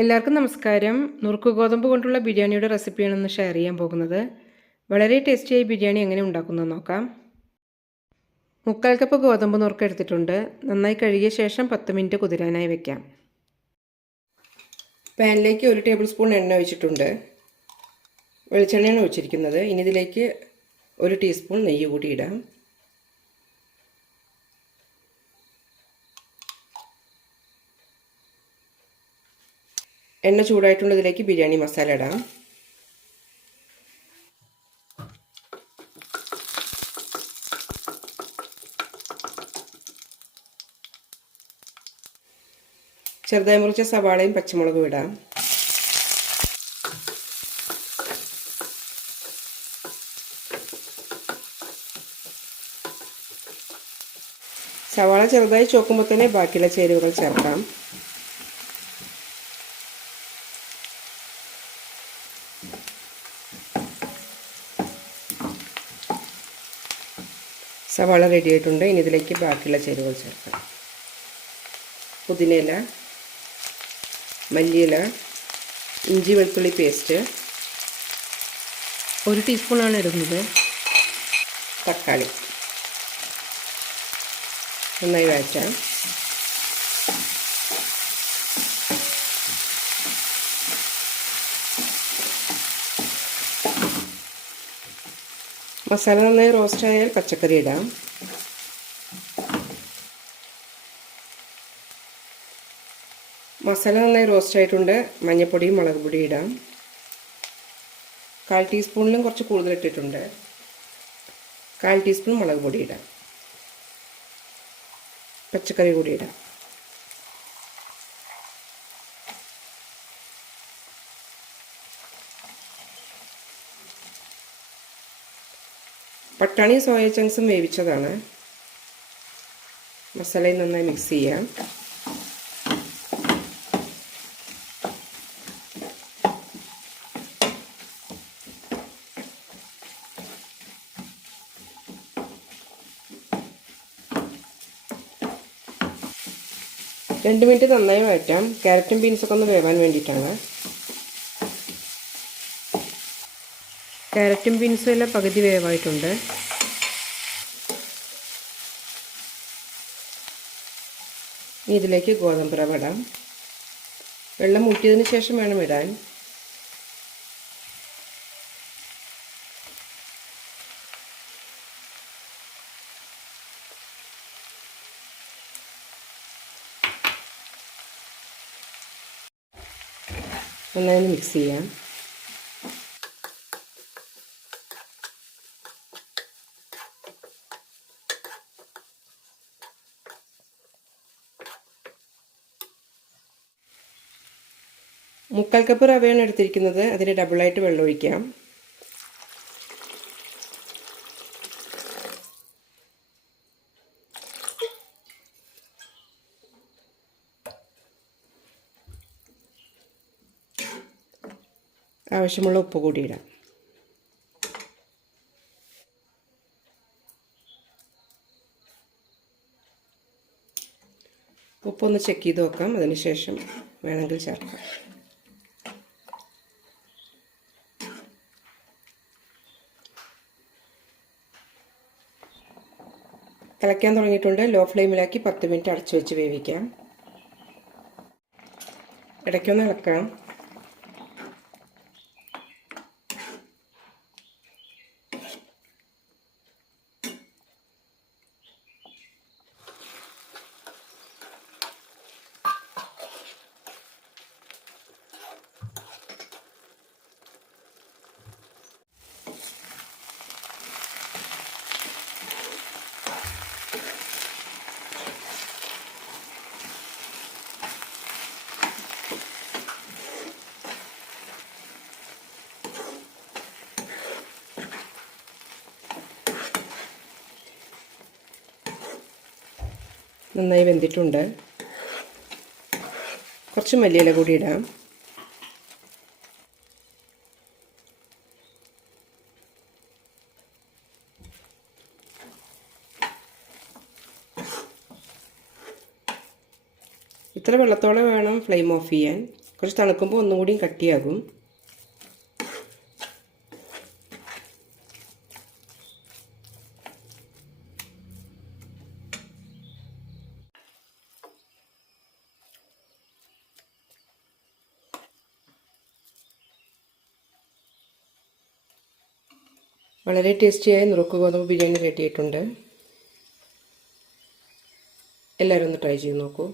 എല്ലാവർക്കും നമസ്കാരം. നുറുക്ക് ഗോതമ്പ് കൊണ്ടുള്ള ബിരിയാണിയുടെ റെസിപ്പിയാണ് ഇന്ന് ഷെയർ ചെയ്യാൻ പോകുന്നത്. വളരെ ടേസ്റ്റിയായി ബിരിയാണി എങ്ങനെ ഉണ്ടാക്കുന്നത് നോക്കാം. മുക്കാൽ കപ്പ് ഗോതമ്പ് നുറുക്ക് എടുത്തിട്ടുണ്ട്. നന്നായി കഴുകിയ ശേഷം പത്ത് മിനിറ്റ് കുതിരാനായി വെക്കാം. പാനിലേക്ക് ഒരു ടേബിൾ സ്പൂൺ എണ്ണ ഒഴിച്ചിട്ടുണ്ട്. വെളിച്ചെണ്ണയാണ് ഒഴിച്ചിരിക്കുന്നത്. ഇനി ഇതിലേക്ക് ഒരു ടീസ്പൂൺ നെയ്യ് കൂടി ഇടാം. എണ്ണ ചൂടായിട്ടുള്ളതിലേക്ക് ബിരിയാണി മസാല ഇടാം. ചെറുതായി മുറിച്ച സവാളയും പച്ചമുളകും ഇടാം. സവാള ചെറുതായി ചോക്കുമ്പോൾ തന്നെ ബാക്കിയുള്ള ചേരുവകൾ ചേർക്കാം. സവാള റെഡി ആയിട്ടുണ്ട്. ഇനി ഇതിലേക്ക് ബാക്കിയുള്ള ചേരുവകൾ ചേർക്കാം പുതിനയില മല്ലിയില ഇഞ്ചി വെളുത്തുള്ളി പേസ്റ്റ് ഒരു ടീസ്പൂണാണ് ഇടുന്നത്. തക്കാളി. നന്നായി വഴറ്റാം. മസാല നന്നായി റോസ്റ്റ് ആയാൽ പച്ചക്കറി ഇടാം. മസാല നന്നായി റോസ്റ്റ് ആയിട്ടുണ്ട്. മഞ്ഞൾപ്പൊടിയും മുളക് പൊടിയും ഇടാം. കാൽ ടീസ്പൂണിലും കുറച്ച് കൂടുതൽ ഇട്ടിട്ടുണ്ട്. കാൽ ടീസ്പൂൺ മുളക് പൊടി ഇടാം. പച്ചക്കറി കൂടി ഇടാം. പട്ടാണി സോയ ചങ്ക്സും വേവിച്ചതാണ്. മസാലയും നന്നായി മിക്സ് ചെയ്യാം. രണ്ട് മിനിറ്റ് നന്നായി വഴറ്റാം. ക്യാരറ്റും ബീൻസൊക്കെ ഒന്ന് വേവാൻ വേണ്ടിയിട്ടാണ്. ക്യാരറ്റും ബീൻസും എല്ലാം പകുതി വേവായിട്ടുണ്ട്. ഇതിലേക്ക് ഗോതമ്പ് റവ ഇടാം. വെള്ളം ഊറ്റിയതിന് ശേഷം വേണം ഇടാൻ. നന്നായി മിക്സ് ചെയ്യാം. മുക്കാൽ കപ്പ് റവയാണ് എടുത്തിരിക്കുന്നത്. അതിന് ഡബിളായിട്ട് വെള്ളം ഒഴിക്കാം. ആവശ്യമുള്ള ഉപ്പ് കൂടി ഇടാം. ഉപ്പൊന്ന് ചെക്ക് ചെയ്ത് നോക്കാം. അതിനുശേഷം വേണമെങ്കിൽ ചേർക്കാം. തിളയ്ക്കാൻ തുടങ്ങിയിട്ടുണ്ട്. ലോ ഫ്ലെയിമിലാക്കി പത്ത് മിനിറ്റ് അടച്ചു വെച്ച് വേവിക്കാം. ഇടയ്ക്കൊന്ന് ഇളക്കാം നന്നായി വെന്തിട്ടുണ്ട്. കുറച്ച് മല്ലിയില കൂടി ഇടാം. ഇത്ര വെള്ളത്തോടെ വേണം ഫ്ലെയിം ഓഫ് ചെയ്യാൻ. കുറച്ച് തണുക്കുമ്പോൾ ഒന്നും കൂടിയും കട്ടിയാകും. വളരെ ടേസ്റ്റിയായ നുറുക്ക് ഗോതമ്പ് ബിരിയാണി റെഡിയായിട്ടുണ്ട് എല്ലാവരും ഒന്ന് ട്രൈ ചെയ്ത് നോക്കൂ.